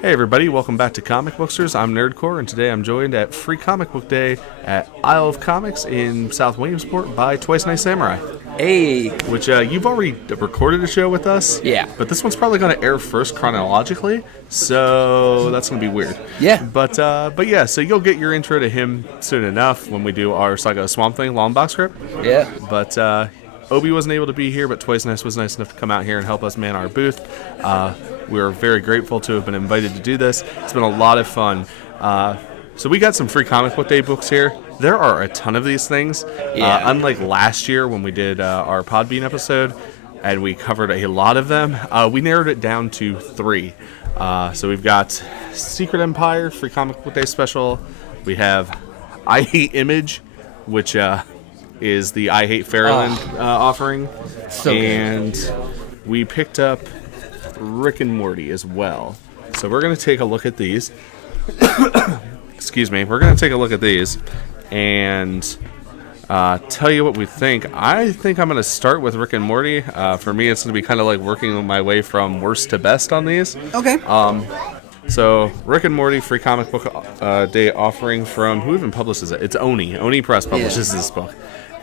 Hey everybody, welcome back to Comic-Booksters. I'm Nerdcore, and today I'm joined at Free Comic Book Day at Isle of Comics in South Williamsport by Twice Nice Samurai. Hey! Which, you've already recorded a show with us. Yeah. But this one's probably going to air first chronologically, so that's going to be weird. Yeah. But yeah, so you'll get your intro to him soon enough when we do our Saga Swamp Thing long box script. Yeah. But, Obi wasn't able to be here, but Twice Nice was nice enough to come out here and help us man our booth. We are very grateful to have been invited to do this. It's been a lot of fun. So we got some Free Comic Book Day books here. There are a ton of these things. Yeah. Unlike last year when we did our Podbean episode, and we covered a lot of them, we narrowed it down to 3. So we've got Secret Empire, Free Comic Book Day special. We have I Hate Image, which is the I Hate Fairyland offering. So and good. we picked up Rick and Morty as well. So we're going to take a look at these. Excuse me. We're going to take a look at these and tell you what we think. I think I'm going to start with Rick and Morty. For me, it's going to be kind of like working my way from worst to best on these. Okay. So, Rick and Morty Free Comic Book Day offering from, who even publishes it? It's Oni. Oni Press publishes this book.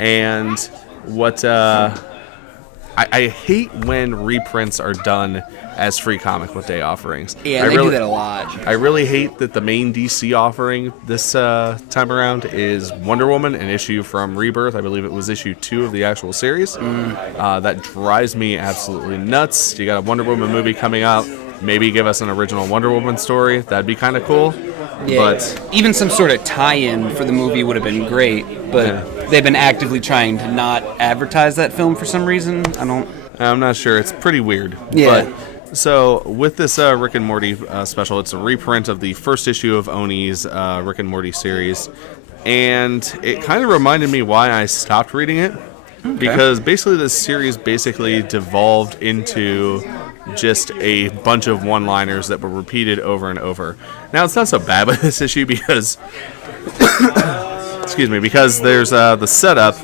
And what I hate when reprints are done as Free Comic Book Day offerings. Yeah, they do that a lot. I really hate that the main DC offering this time around is Wonder Woman, an issue from Rebirth. I believe it was issue 2 of the actual series. That drives me absolutely nuts. You got a Wonder Woman movie coming out. Maybe give us an original Wonder Woman story. That'd be kind of cool. Yeah, but even some sort of tie-in for the movie would have been great, but they've been actively trying to not advertise that film for some reason. I'm not sure. It's pretty weird. Yeah. But, so with this Rick and Morty special, it's a reprint of the first issue of Oni's Rick and Morty series, and it kind of reminded me why I stopped reading it. Okay. Because basically this series basically devolved into just a bunch of one-liners that were repeated over and over. Now, it's not so bad with this issue because, excuse me, because there's the setup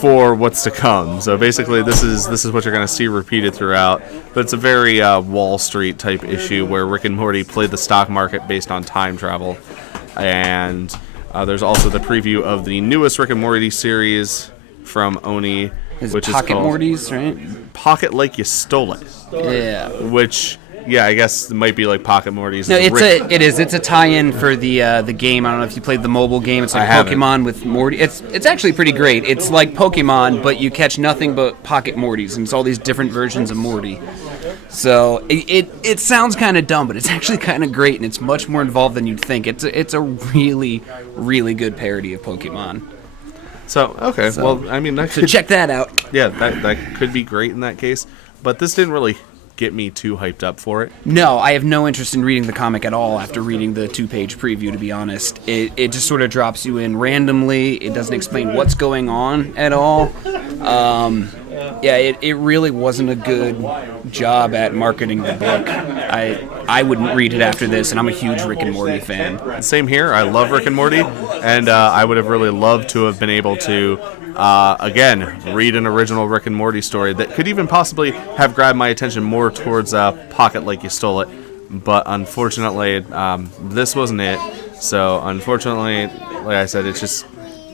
for what's to come. So basically, this is what you're going to see repeated throughout. But it's a very Wall Street type issue where Rick and Morty play the stock market based on time travel. And there's also the preview of the newest Rick and Morty series from Oni, which is Pocket called Morty's, right? Pocket Like You Stole It. Yeah. Which, yeah, I guess it might be like Pocket Morty's. No, it is. It's a tie-in for the game. I don't know if you played the mobile game. It's like Pokemon with Morty. It's actually pretty great. It's like Pokemon, but you catch nothing but Pocket Mortys, and it's all these different versions of Morty. So it sounds kind of dumb, but it's actually kind of great, and it's much more involved than you'd think. It's a really, really good parody of Pokemon. So, okay, well, I mean, check that out. Yeah, that could be great in that case, but this didn't really get me too hyped up for it. No, I have no interest in reading the comic at all after reading the 2-page preview, to be honest. It just sort of drops you in randomly. It doesn't explain what's going on at all. It really wasn't a good job at marketing the book. I wouldn't read it after this, and I'm a huge Rick and Morty fan. Same here. I love Rick and Morty, and I would have really loved to have been able to, again, read an original Rick and Morty story that could even possibly have grabbed my attention more towards Pocket Like You Stole It. But unfortunately, this wasn't it. So unfortunately, like I said, it's just...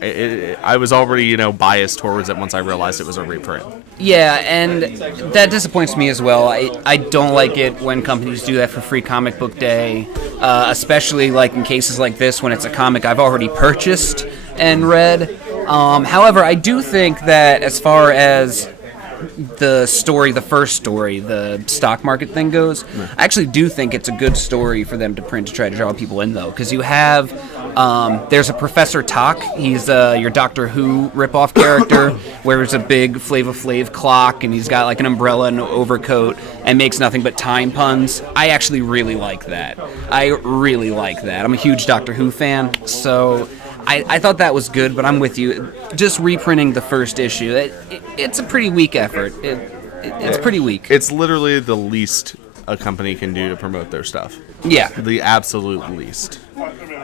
I was already, biased towards it once I realized it was a reprint. Yeah, and that disappoints me as well. I don't like it when companies do that for Free Comic Book Day, especially like in cases like this when it's a comic I've already purchased and read. However, I do think that as far as the first story, the stock market thing goes, I actually do think it's a good story for them to print to try to draw people in, though, because you have, there's a Professor Talk. He's your Doctor Who ripoff character, wears a big Flava Flav clock, and he's got like an umbrella and an overcoat, and makes nothing but time puns. I actually really like that. I'm a huge Doctor Who fan, so... I thought that was good, but I'm with you. Just reprinting the first issue, it's a pretty weak effort. It's pretty weak. It's literally the least a company can do to promote their stuff. Yeah. The absolute least.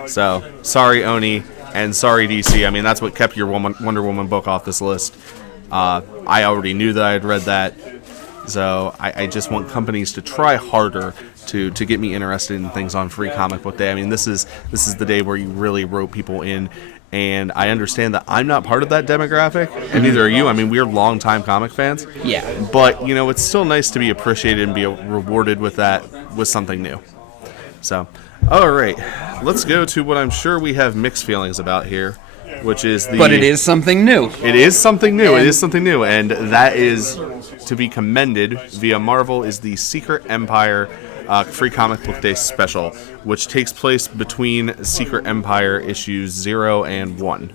So, sorry, Oni. And sorry, DC. I mean, that's what kept your Wonder Woman book off this list. I already knew that I had read that. So I just want companies to try harder to get me interested in things on Free Comic Book Day. I mean, this is the day where you really rope people in. And I understand that I'm not part of that demographic, and neither are you. I mean, we're longtime comic fans. Yeah. But, it's still nice to be appreciated and be rewarded with something new. So, all right. Let's go to what I'm sure we have mixed feelings about here, which is But it is something new. It is something new. It is something new. And that is to be commended via Marvel is the Secret Empire Free Comic Book Day special, which takes place between Secret Empire issues 0 and 1.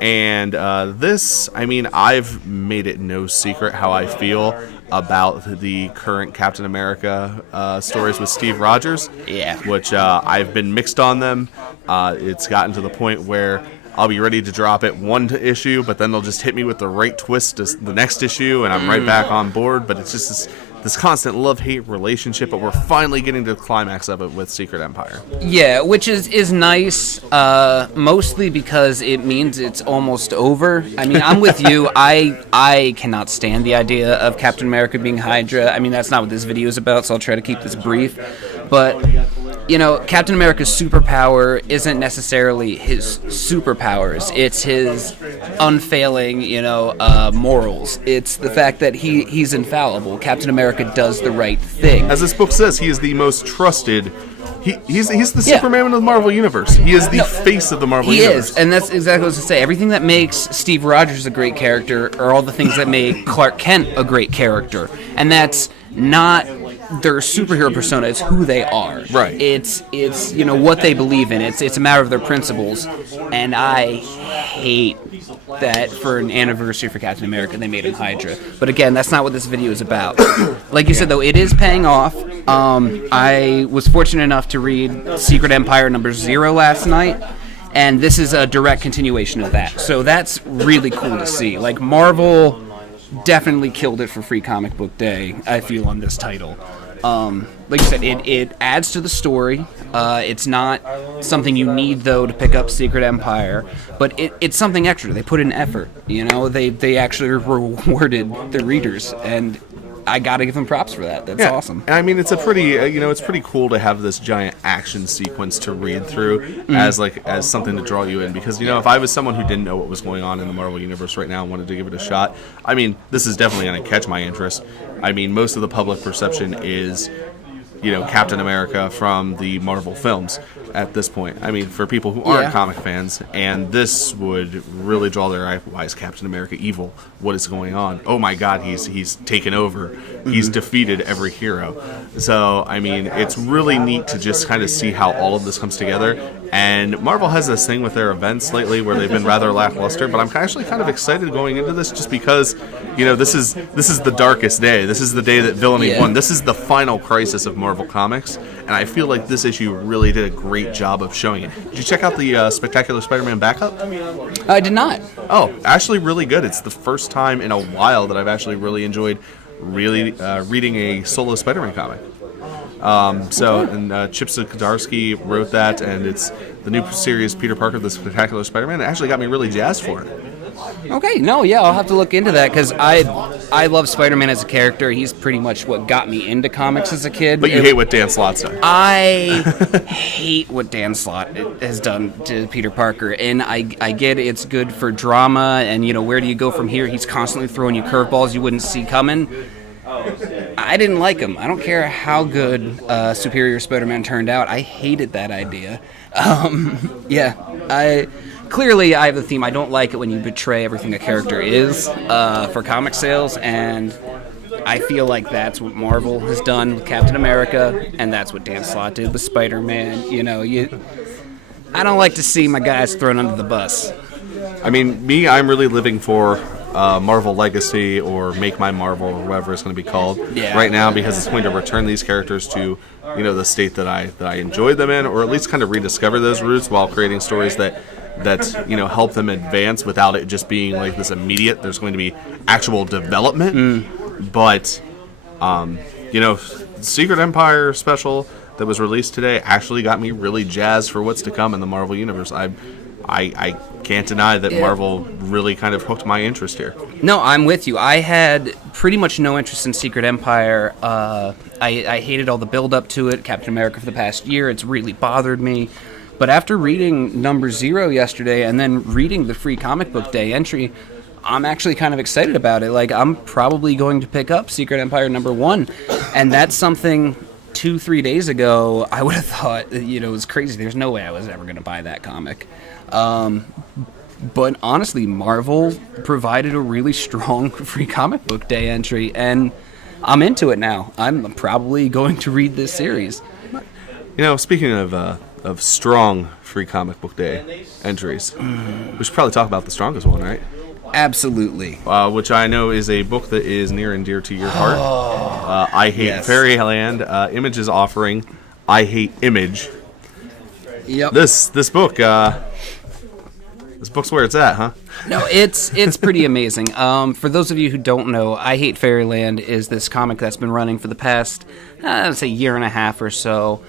And this, I mean, I've made it no secret how I feel about the current Captain America stories with Steve Rogers. Yeah. Which I've been mixed on them. It's gotten to the point where I'll be ready to drop it one issue, but then they'll just hit me with the right twist to the next issue, and I'm right back on board. But it's just this constant love-hate relationship, but we're finally getting to the climax of it with Secret Empire. Yeah, which is nice, mostly because it means it's almost over. I mean, I'm with you. I cannot stand the idea of Captain America being Hydra. I mean, that's not what this video is about, so I'll try to keep this brief. But, Captain America's superpower isn't necessarily his superpowers. It's his unfailing, morals. It's the fact that he's infallible. Captain America does the right thing. As this book says, he is the most trusted. He's the Superman of the Marvel Universe. He is the face of the Marvel Universe. He is, and that's exactly what I was going to say. Everything that makes Steve Rogers a great character are all the things that make Clark Kent a great character. And that's not their superhero persona, it's who they are. Right. It's what they believe in. It's a matter of their principles. And I hate that for an anniversary for Captain America they made him Hydra. But again, that's not what this video is about. Like you said, though, it is paying off. I was fortunate enough to read Secret Empire number 0 last night, and this is a direct continuation of that. So that's really cool to see. Like, Marvel definitely killed it for Free Comic Book Day, I feel, on this title. Like you said, it adds to the story. It's not something you need, though, to pick up Secret Empire, but it's something extra. They put in effort, They actually rewarded the readers, and I gotta give them props for that. That's awesome. I mean, it's a pretty, it's pretty cool to have this giant action sequence to read through as something to draw you in. Because if I was someone who didn't know what was going on in the Marvel Universe right now and wanted to give it a shot, I mean, this is definitely going to catch my interest. I mean, most of the public perception is, Captain America from the Marvel films at this point. I mean, for people who aren't comic fans, and this would really draw their eye. Why is Captain America evil? What is going on? Oh my God, he's taken over. He's defeated every hero. So, I mean, it's really neat to just kind of see how all of this comes together. And Marvel has this thing with their events lately where they've been rather lackluster, but I'm actually kind of excited going into this just because, this is the darkest day. This is the day that villainy won. This is the final crisis of Marvel Comics, and I feel like this issue really did a great job of showing it. Did you check out the Spectacular Spider-Man backup? I did not. Oh, actually really good. It's the first time in a while that I've actually really enjoyed reading a solo Spider-Man comic. Chip Zdarsky wrote that, and it's the new series Peter Parker, the Spectacular Spider-Man. It actually got me really jazzed for it. Okay, I'll have to look into that, because I love Spider-Man as a character. He's pretty much what got me into comics as a kid. But you hate what Dan Slott's done. I hate what Dan Slott has done to Peter Parker, and I get it's good for drama, and where do you go from here? He's constantly throwing you curveballs you wouldn't see coming. I didn't like him. I don't care how good Superior Spider-Man turned out. I hated that idea. Clearly, I have a theme. I don't like it when you betray everything a character is for comic sales, and I feel like that's what Marvel has done with Captain America, and that's what Dan Slott did with Spider-Man. I don't like to see my guys thrown under the bus. I mean, I'm really living for Marvel Legacy or Make My Marvel or whatever it's going to be called right now, because it's going to return these characters to the state that I enjoyed them in, or at least kind of rediscover those roots while creating stories that help them advance without it just being like this immediate. There's going to be actual development, but Secret Empire special that was released today actually got me really jazzed for what's to come in the Marvel Universe. I can't deny that Marvel really kind of hooked my interest here. No, I'm with you. I had pretty much no interest in Secret Empire. I hated all the build-up to it, Captain America for the past year. It's really bothered me. But after reading number 0 yesterday and then reading the free comic book day entry, I'm actually kind of excited about it. Like, I'm probably going to pick up Secret Empire number 1. And that's something 2-3 days ago I would have thought, it was crazy. There's no way I was ever going to buy that comic. But honestly, Marvel provided a really strong free comic book day entry, and I'm into it now. I'm probably going to read this series. Speaking of strong free comic book day entries, we should probably talk about the strongest one, right? Absolutely. Which I know is a book that is near and dear to your heart. I Hate Fairyland. Image is offering I Hate Image. Yep. This book, this book's where it's at, huh? No, it's pretty amazing. For those of you who don't know, I Hate Fairyland is this comic that's been running for the past, I'd say, year and a half or so.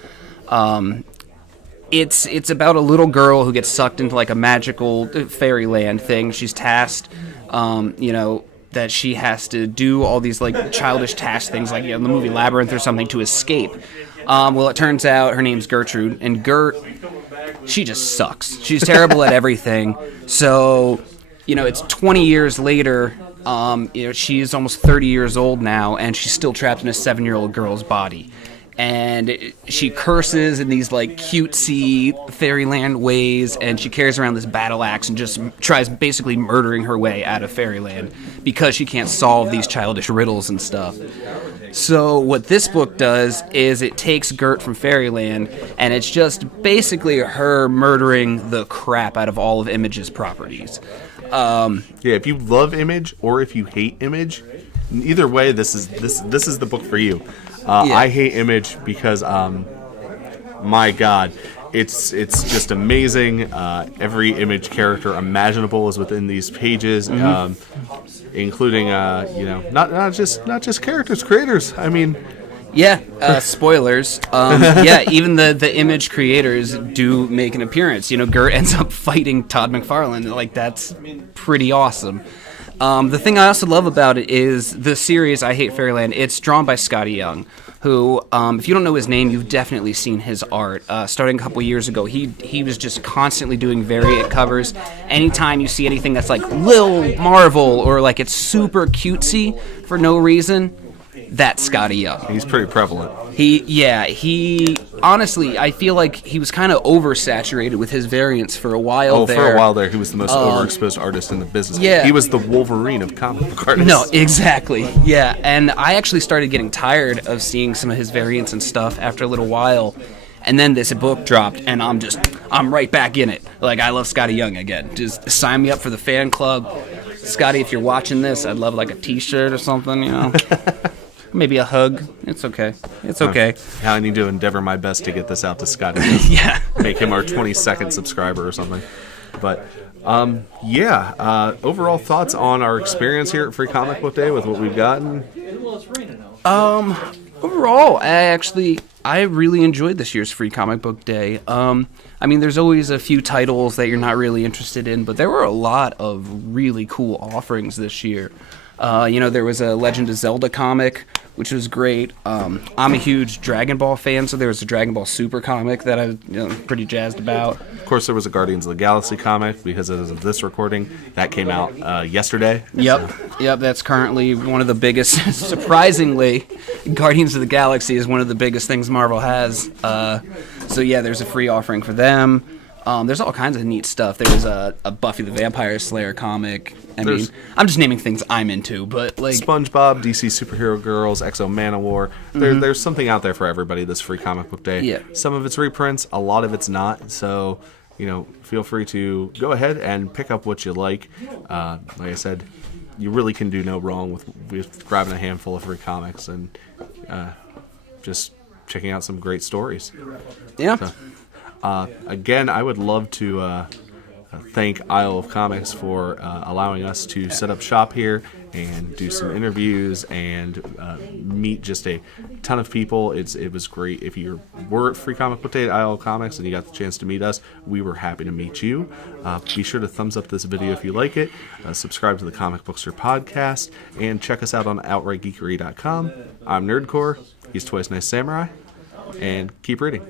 It's about a little girl who gets sucked into like a magical fairyland thing. She's tasked, that she has to do all these like childish task things, like in the movie Labyrinth or something, to escape. Well, it turns out her name's Gertrude, and Gert, she just sucks. She's terrible at everything. So, it's 20 years later. She's almost 30 years old now, and she's still trapped in a 7-year-old girl's body. And she curses in these like cutesy fairyland ways, and she carries around this battle axe and just tries basically murdering her way out of fairyland because she can't solve these childish riddles and stuff. So what this book does is it takes Gert from fairyland, and it's just basically her murdering the crap out of all of Image's properties. If you love Image or if you hate Image, either way, this is the book for you. I hate Image because, my God, it's just amazing. Every Image character imaginable is within these pages, including not just characters, creators. I mean, spoilers. Even the Image creators do make an appearance. Gert ends up fighting Todd McFarlane. Like, that's pretty awesome. The thing I also love about it is the series I Hate Fairyland. It's drawn by Scotty Young, who, if you don't know his name, you've definitely seen his art. Starting a couple years ago, he was just constantly doing variant covers. Anytime you see anything that's like Lil Marvel or like it's super cutesy for no reason, that's Scotty Young. He's pretty prevalent. He honestly, I feel like he was kind of oversaturated with his variants for a while there. For a while there, he was the most overexposed artist in the business. Yeah. He was the Wolverine of comic book artists. No, exactly. Yeah, and I actually started getting tired of seeing some of his variants and stuff after a little while. And then this book dropped, and I'm right back in it. Like, I love Scotty Young again. Just sign me up for the fan club. Scotty, if you're watching this, I'd love like a t-shirt or something, Maybe a hug. It's okay. It's okay. I need to endeavor my best to get this out to Scotty. Yeah. Make him our 22nd subscriber or something. But, overall thoughts on our experience here at Free Comic Book Day with what we've gotten? Overall, I really enjoyed this year's Free Comic Book Day. There's always a few titles that you're not really interested in, but there were a lot of really cool offerings this year. There was a Legend of Zelda comic, which was great. I'm a huge Dragon Ball fan, so there was a Dragon Ball Super comic that I'm pretty jazzed about. Of course, there was a Guardians of the Galaxy comic, because as of this recording, that came out yesterday. Yep, that's currently one of the biggest, surprisingly, Guardians of the Galaxy is one of the biggest things Marvel has. There's a free offering for them. There's all kinds of neat stuff. There's a Buffy the Vampire Slayer comic. I'm just naming things I'm into, but like SpongeBob, DC Superhero Girls, Exo Manowar. There's something out there for everybody this Free Comic Book Day. Yeah. Some of it's reprints, a lot of it's not. So, feel free to go ahead and pick up what you like. Like I said, you really can do no wrong with grabbing a handful of free comics and just checking out some great stories. Yeah. So, again, I would love to thank Isle of Comics for allowing us to set up shop here and do some interviews and meet just a ton of people. It was great. If you were at Free Comic Book Day at IL Comics and you got the chance to meet us, we were happy to meet you. Be sure to thumbs up this video if you like it, subscribe to the Comic Bookster podcast, and check us out on outrightgeekery.com. I'm Nerdcore. He's Twice Nice Samurai, and keep reading.